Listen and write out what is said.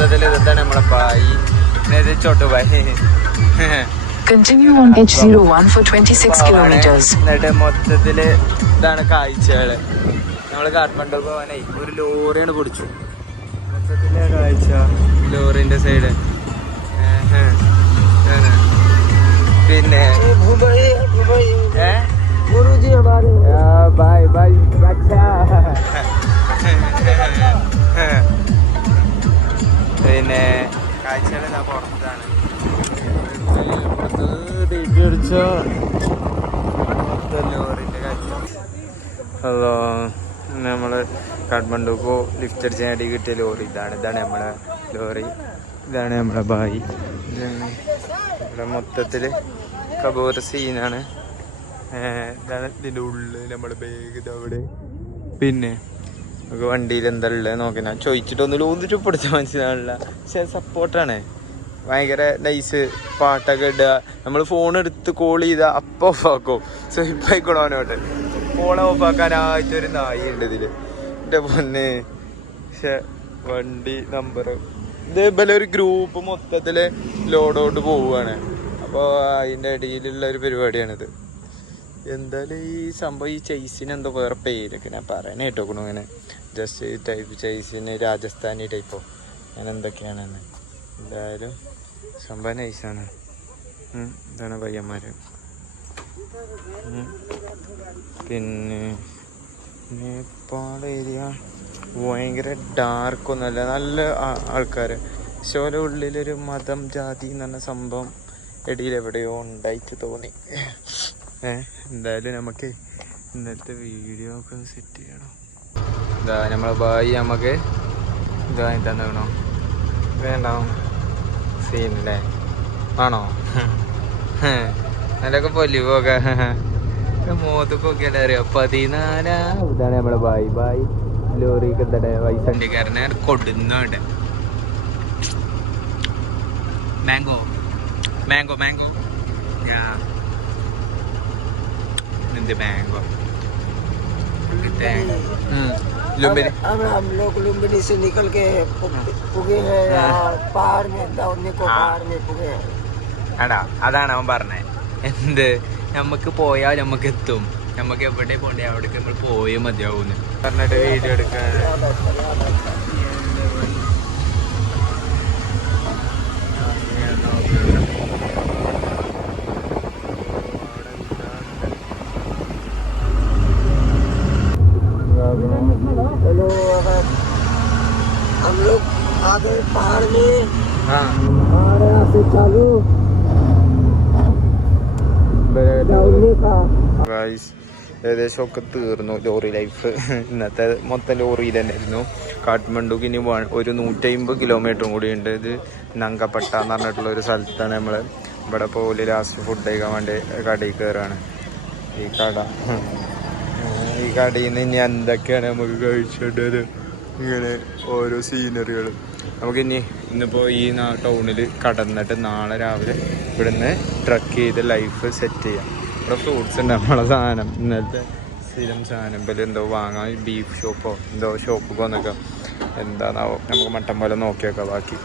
മൊത്തത്തിൽ ഇതാണ് നമ്മളെ ബായി ചോട്ടു ബായി. Continue on H01 for 26 kilometers. എന്നിട്ട് മൊത്തത്തില് ഇതാണ് കാഴ്ചകള്. നമ്മള് കാഠ്മണ്ഡു പോവാനേ ഒരു ലോറിയാണ് പിടിച്ചു. മൊത്തത്തിലെ കാഴ്ച ലോറിന്റെ സൈഡ്. പിന്നെ ബൈ ബൈ പിന്നെ കാഴ്ചകൾ ഞാൻ പുറത്താണ്. ഹലോ, നമ്മള് കാഠ്മണ്ഡുക്ക് ലിഫ്റ്റ് അടിച്ചാൽ കിട്ടിയ ലോറി ഇതാണ് നമ്മളെ ലോറി. ഇതാണ് നമ്മളെ ബായി. ഇവിടെ മൊത്തത്തില് കബൂർ സീനാണ്. ഇതാണ് ഇതിൻ്റെ ഉള്ളിൽ നമ്മുടെ ബാഗ് ഇതവിടെ. പിന്നെ നമുക്ക് വണ്ടിയിൽ എന്താ ഉള്ളത് നോക്കി ഞാൻ ചോദിച്ചിട്ടൊന്നുമില്ല, ഒന്നിട്ട് പിടിച്ച മനസ്സിലാവില്ല. പക്ഷെ സപ്പോർട്ടാണ്, ഭയങ്കര നൈസ്. പാട്ടൊക്കെ ഇടുക, നമ്മൾ ഫോൺ എടുത്ത് കോൾ ചെയ്താൽ അപ്പം ഓഫാക്കും. സോ ഇപ്പം ആയിക്കോണോനോട്ടെ ഫോൺ ഓഫാക്കാനായിട്ടൊരു നായി ഉണ്ട് ഇതിൽ. എൻ്റെ പൊന്നെ. പക്ഷെ വണ്ടി നമ്പർ ഇതേപോലെ ഒരു ഗ്രൂപ്പ് മൊത്തത്തിൽ ലോഡോട്ട് പോവുകയാണ്. അപ്പോൾ അതിൻ്റെ ഇടയിലുള്ള ഒരു പരിപാടിയാണിത്. എന്തായാലും ഈ സംഭവം ഈ ചേസിന് എന്തോ വേറെ പേരൊക്കെ ഞാൻ പറയാൻ കേട്ടോക്കണു. ഇങ്ങനെ ജസ്റ്റ് ടൈപ്പ് ചേസിന് രാജസ്ഥാനി ടൈപ്പോ അങ്ങനെ എന്തൊക്കെയാണെന്ന്. എന്തായാലും സംഭവം നൈസാണ്. ഇതാണ് പയ്യന്മാർ. പിന്നെ നേപ്പാൾ ഏരിയ ഭയങ്കര ഡാർക്കൊന്നുമല്ല, നല്ല ആൾക്കാർ. പക്ഷെ ഓരോ ഉള്ളിലൊരു മതം ജാതി എന്ന് പറഞ്ഞ സംഭവം ഇടയിൽ എവിടെയോ ഉണ്ടായിട്ട് തോന്നി. എന്തായാലും നമുക്ക് ഇന്നത്തെ വീഡിയോ ഒക്കെ സെറ്റ് ചെയ്യണം. ഇതാ നമ്മളെ ബായി നമുക്ക് ഇതാ തന്നോ വേണ്ട സീനല്ലേ ആണോ? അതിലൊക്കെ പൊലിവൊക്കെ മോത്തൊക്കെ അറിയാം. 14 ഇതാണ് നമ്മളെ ബായി ലോറിക്ക് എന്താ വൈസണ്ടിക്കാരനെ കൊടുന്നുണ്ട്. മാംഗോ മാംഗോ മാംഗോ എന്ത് മാംഗോ हम लोग लुम्बिनी से निकल के पुगे हैं पहाड़ में दौड़ने को पहाड़ में पुगे हैं. ആടാ അതാണ് അവൻ പറഞ്ഞത്. എന്ത് നമുക്ക് പോയാൽ നമുക്ക് എത്തും, നമുക്ക് എവിടെ പോണ്ടേ അവിടേക്ക് നമ്മൾ പോയേ മതിയാവൂന്ന് പറഞ്ഞിട്ട് വീഡിയോ എടുക്കാൻ. चलो अगर हम लोग आ गए पहाड़ में. और यहाँ से चालू दौड़ने का. ഏകദേശം ഒക്കെ തീർന്നു ലോറി ലൈഫ്. ഇന്നത്തെ മൊത്തം ലോറിയിൽ തന്നെ ആയിരുന്നു. കാഠ്മണ്ഡുക്ക് ഇനി ഒരു 150 കിലോമീറ്ററും കൂടി ഉണ്ട്. ഇത് നങ്കപ്പട്ട എന്ന് പറഞ്ഞിട്ടുള്ള ഒരു സ്ഥലത്താണ് നമ്മൾ. ഇവിടെ പോലെ ലാസ്റ്റ് ഫുഡ് കഴിക്കാൻ വേണ്ടി കടയിൽ കയറാണ്. ഈ കടയിൽ നിന്ന് ഇനി എന്തൊക്കെയാണ് നമുക്ക് കഴിച്ചിട്ടത്, ഇങ്ങനെ ഓരോ സീനറികൾ. ഇന്നിപ്പോൾ ഈ ടൗണിൽ കടന്നിട്ട് നാളെ രാവിലെ ഇവിടുന്ന് ട്രക്ക് ചെയ്ത് ലൈഫ് സെറ്റ് ചെയ്യാം. ഇവിടെ ഫ്രൂട്ട്സ് ഉണ്ട്, നമ്മളെ സാധനം ഇന്നത്തെ സ്ഥിരം സാധനം. ഇപ്പോൾ എന്തോ വാങ്ങാൻ ബീഫ് ഷോപ്പോ എന്തോ ഷോപ്പ് പോന്നൊക്കെ എന്താണാവോ, നമുക്ക് മട്ടൻ പോലെ നോക്കിയൊക്കെ ബാക്കി